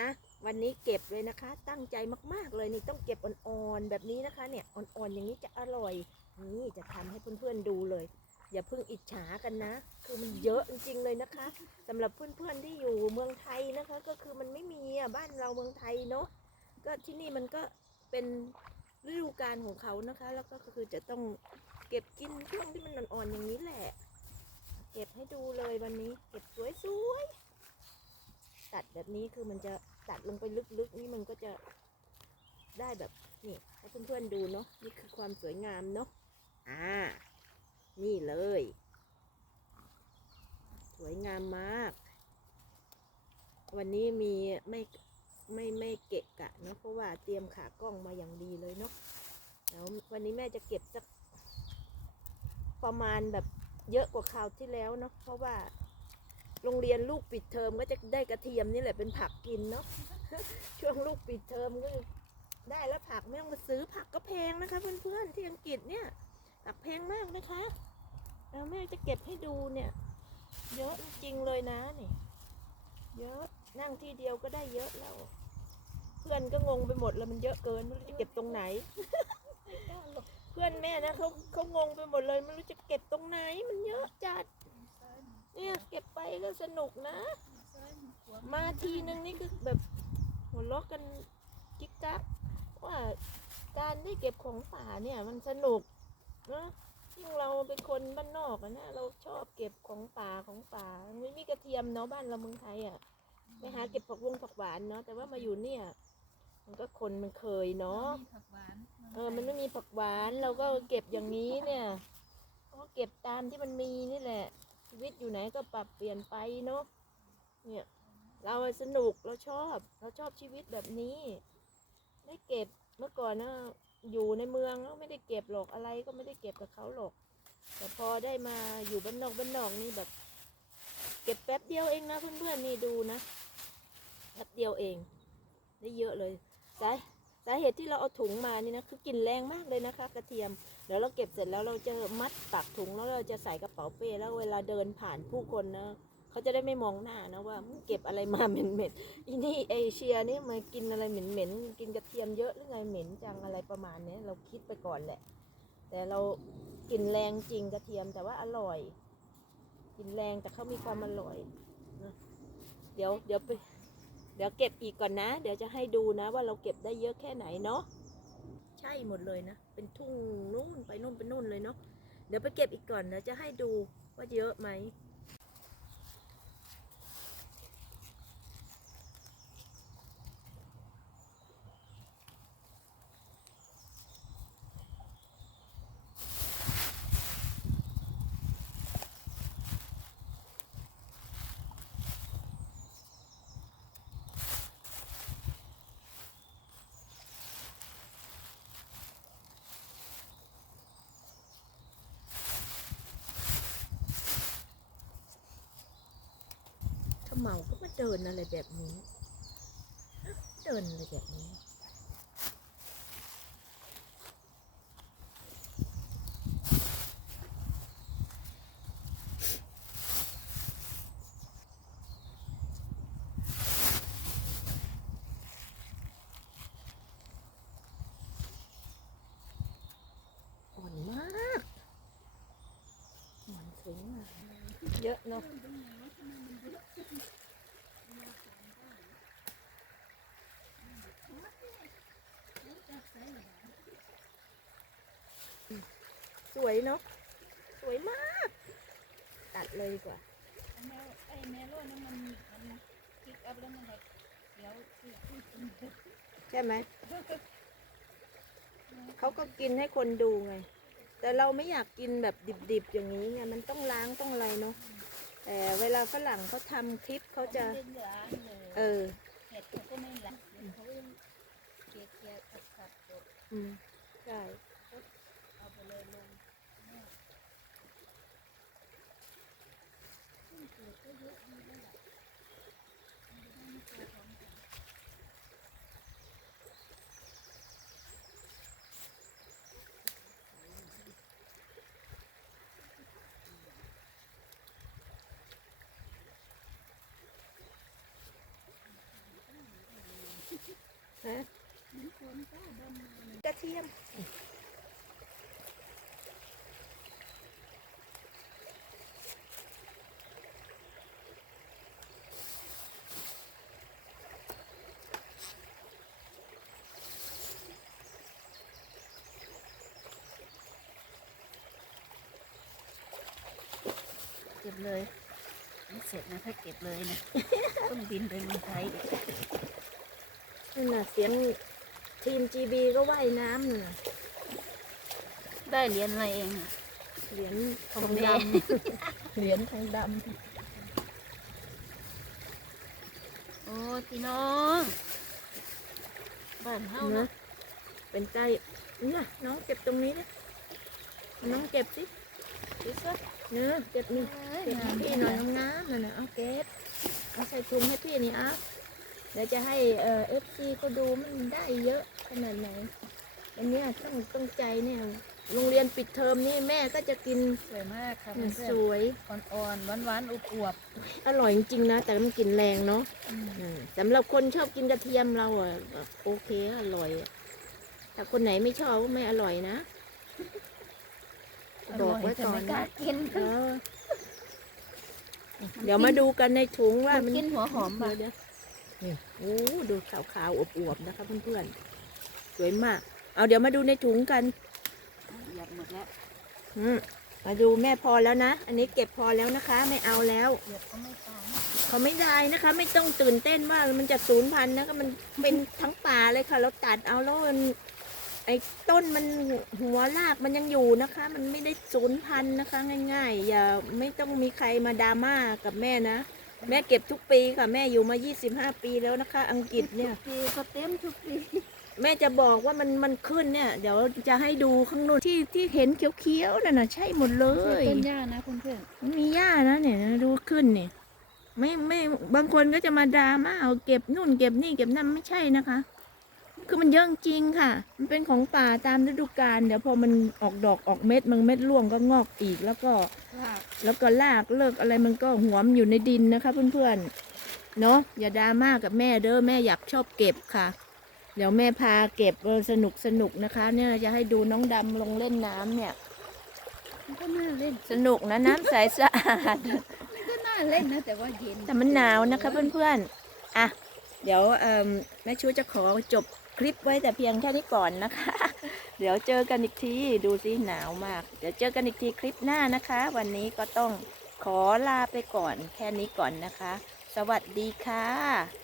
อะวันนี้เก็บเลยนะคะ ตั้งใจมากๆเลยนี่ต้องเก็บอ่อนๆแบบนี้นะคะ เนี่ยอ่อนๆอย่างนี้จะอร่อย นี่จะทำให้เพื่อนๆดูเลย อย่าเพิ่งอิจฉากันนะ คือมันเยอะจริงๆเลยนะคะสำหรับเพื่อนๆที่อยู่เมืองไทยนะคะ ก็คือมันไม่มีอะบ้านเราเมืองไทยเนาะก็ที่นี่มันก็เป็นฤดูกาลของเขานะคะ แล้วก็คือจะต้องเก็บกินช่วงที่มันอ่อนๆอย่างนี้แหละ เก็บให้ดูเลยวันนี้ เก็บสวยๆ ตัดแบบนี้คือมันจะตัดลงไปลึกๆ นี่มันก็จะได้แบบนี่ให้เพื่อนๆดูเนาะนี่คือความสวยงามเนาะอ่า นี่เลย สวยงามมาก วันนี้มีไม่ไม่ไม่เกะกะเนาะเพราะว่าเตรียมขากล้องมาอย่างดีเลยเนาะแล้ววันนี้แม่จะเก็บสักประมาณแบบเยอะกว่าคราวที่แล้วเนาะเพราะว่า โรงเรียนลูกปิดเทอมก็จะได้กระเทียมนี่แหละเป็นผักกินเนาะช่วงลูกปิดเทอมก็ได้แล้วผักไม่ต้องมาซื้อผักก็แพงนะคะ เพื่อนๆที่อังกฤษเนี่ยผักแพงมากนะคะแล้วแม่จะเก็บให้ดูเนี่ย เยอะจริงเลยนะนี่เยอะนั่งที่เดียวก็ได้เยอะแล้ว เพื่อนก็งงไปหมดแล้วมันเยอะเกินไม่รู้จะเก็บตรงไหน เพื่อนแม่นะเขาเขางงไปหมดเลยไม่รู้จะเก็บตรงไหนมันเยอะจัด เนี่ยเก็บไปก็สนุกนะ มาทีนึงนี่คือแบบหัวเราะกันกิ๊กกักว่าการได้เก็บของป่าเนี่ยมันสนุกนะยิ่งเราเป็นคนบ้านนอกอะนะเราชอบเก็บของป่าของป่าไม่มีกระเทียมเนาะบ้านเราเมืองไทยอะไปหาเก็บผักวงผักหวานเนาะแต่ว่ามาอยู่เนี่ย มันก็คนมันเคยเนาะมีผักหวานเออมันไม่มีผักหวานเราก็เก็บอย่างนี้เนี่ยก็เก็บตามที่มันมีนี่แหละ ชีวิตอยู่ไหนก็ปรับเปลี่ยนไปเนาะเนี่ยเราสนุกเราชอบเราชอบชีวิตแบบนี้ ได้เก็บเมื่อก่อนนะอยู่ในเมืองแล้วไม่ได้เก็บหรอกอะไรก็ไม่ได้เก็บกับเขาหรอก แต่พอได้มาอยู่บ้านนอกบ้านนอกนี่แบบ เก็บแป๊บเดียวเองนะเพื่อนๆนี่ดูนะแป๊บเดียวเอง ได้เยอะเลยสายสา เหตุที่เราเอาถุงมานี่นะคือกลิ่นแรงมากเลยนะคะ กระเทียมเดี๋ยวเราเก็บเสร็จแล้วเราจะมัดปักถุงแล้วเราจะใส่กระเป๋าเป้แล้วเวลาเดินผ่านผู้คนนะเขาจะได้ไม่มองหน้านะว่าเก็บอะไรมาเหม็นเหม็นๆอีนี่เอเชียนี่มากินอะไรเหม็นเหม็นๆกินกระเทียมเยอะหรือไงเหม็นจังอะไรประมาณนี้เราคิดไปก่อนแหละ แต่เรากลิ่นแรงจริงกระเทียมแต่ว่าอร่อยกลิ่นแรงแต่เขามีความอร่อยนะเดี๋ยวเดี๋ยวไป ดี๋ยวเก็บอีกก่อนนะ เดี๋ยวจะให้ดูนะว่าเราเก็บได้เยอะแค่ไหนเนาะ ใช่หมดเลยนะ เป็นทุ่งนู่นไปนู่นไปนู่นเลยเนาะ เดี๋ยวไปเก็บอีกก่อนเดี๋ยวจะให้ดูว่าเยอะไหม เมาก็มาเดินอะไรแบบนี้ เดินอะไรแบบนี้อ่อนมากอ่อนสวยมากเยอะเนาะ สวยเนาะสวยมาก ตัดเลยดีกว่าแมวไอ้แมวโลดนั่นมันมันคลิกอัพแล้วมันแบบเดี๋ยวใช่ไหมเขาก็กินให้คนดูไง แต่เราไม่อยากกินแบบดิบๆอย่างนี้ไงมันต้องล้างต้องอะไรเนาะแต่เวลาฝรั่งเขาทำคลิปเขาจะ เออเห็ดเขาก็ไม่ล้าง ใช่เอาไปเลยลงเยอะดีเลยอะ ยกระเทียมเก็บเลยไม่เสร็จนะถ้าเก็บเลยนะ ต้องบินไปเมืองไทยนั่นน่ะเสียง ทีม GB ก็ว่ายน้ำน่ะได้เหรียญอะไรเองอะเหรียญทองทองดแดงำเหรียญทองดโอ้พี่น้องบ้านเฮาำนะนะเป็นใจเนี่ยน้องเก็บตรงนี้ดิน้องเก็บสิดูสิเนื้อเก็บนี่เก็บงาให้มพี่หน่อยน้ำๆนั่นน่ะเอาเก็บเอาใส่ถุงให้พี่นี่เอา เดี๋ยวจะให้เอ่อฟซีก็ดูมันได้เยอะขนาดไหนอันเนี้ยต้องต้องใจเนี่ย โรงเรียนปิดเทอมนี่แม่ก็จะกินสวยมากค่ะอืเพื่มอนสวยๆอ่อนๆหวานๆอวบอร่อยจริงๆนะ แต่มันกลินแรงเนาะๆอืมอืมสำหรับคนชอบกินกระเทียมเราอะโอเคอร่อยอะถ้าคนไหนไม่ชอบก็ไม่อร่อยนะ บอกไว้ก่อนร่ยแต่ไม่กล้านะกินเออเดี๋ยวมาดูกันในถุงว่ามัมันนกินหัวหอมเดี๋ป่ะยวเดี๋ยว นี่โอ้ดูขาวๆอวบๆนะคะเพื่อนๆสวยมาก เอาเดี๋ยวมาดูในถุงกันหยับหมดแล้วอืมมาดูแม่พอแล้วนะ อันนี้เก็บพอแล้วนะคะ ไม่เอาแล้วหยับก็ไม่ตายเขาไม่ได้นะคะ ไม่ต้องตื่นเต้นว่ามันจะสูญพันธุ์นะก็มันเป็นทั้งป่าเลยค่ะ เราตัดเอาแล้วมันไอ้ต้นมันหัวรากมันยังอยู่นะคะ มันไม่ได้สูญพันธุ์นะคะ ง่าย ๆ อย่าไม่ต้องมีใครมาดราม่ากับแม่นะ แม่เก็บทุกปีค่ะ แม่อยู่มา 25 ปีแล้วนะคะ อังกฤษเนี่ยปีก็เต็มทุกปีแม่จะบอกว่ามันมันขึ้นเนี่ย เดี๋ยวจะให้ดูข้างโน้นที่ที่เห็นเขียวๆนั่นน่ะใช่หมดเลยต้นหญ้านะเพื่อนมันมีหญ้านะเนี่ยดูขึ้นเนี่ยไม่ไม่บางคนก็จะมาดราม่าเอาเก็บนู่นเก็บนี่เก็บนั่นไม่ใช่นะคะ คือมันเยอะจริงค่ะ มันเป็นของป่าตามฤดูกาลเดี๋ยวพอมันออกดอกออกเม็ดบางเม็ดร่วงก็งอกอีก แล้วก็ๆลากแล้วก็ลากเลิกอะไรมันก็หัวมนอยู่ในดินนะคะ เพื่อนๆเนาะอย่าดราม่ากับแม่เด้อแม่อยากชอบเก็บค่ะ เดี๋ยวแม่พาเก็บเออสนุกสนุกนะคะ เนี่ยจะให้ดูน้องดำลงเล่นน้ำเนี่ยมันก็น่าเล่นสนุกนะน้ำใสสะอาดมันก็น่าเล่นนะแต่ว่าเย็นแต่มันหนาวนะคะ เพื่อนๆอะเดี๋ยวเอ่มแม่ชูจะขอจบ คลิปไว้แต่เพียงแค่นี้ก่อนนะคะ เดี๋ยวเจอกันอีกทีดูสิหนาวมาก เดี๋ยวเจอกันอีกทีคลิปหน้านะคะ วันนี้ก็ต้องขอลาไปก่อนแค่นี้ก่อนนะคะ สวัสดีค่ะ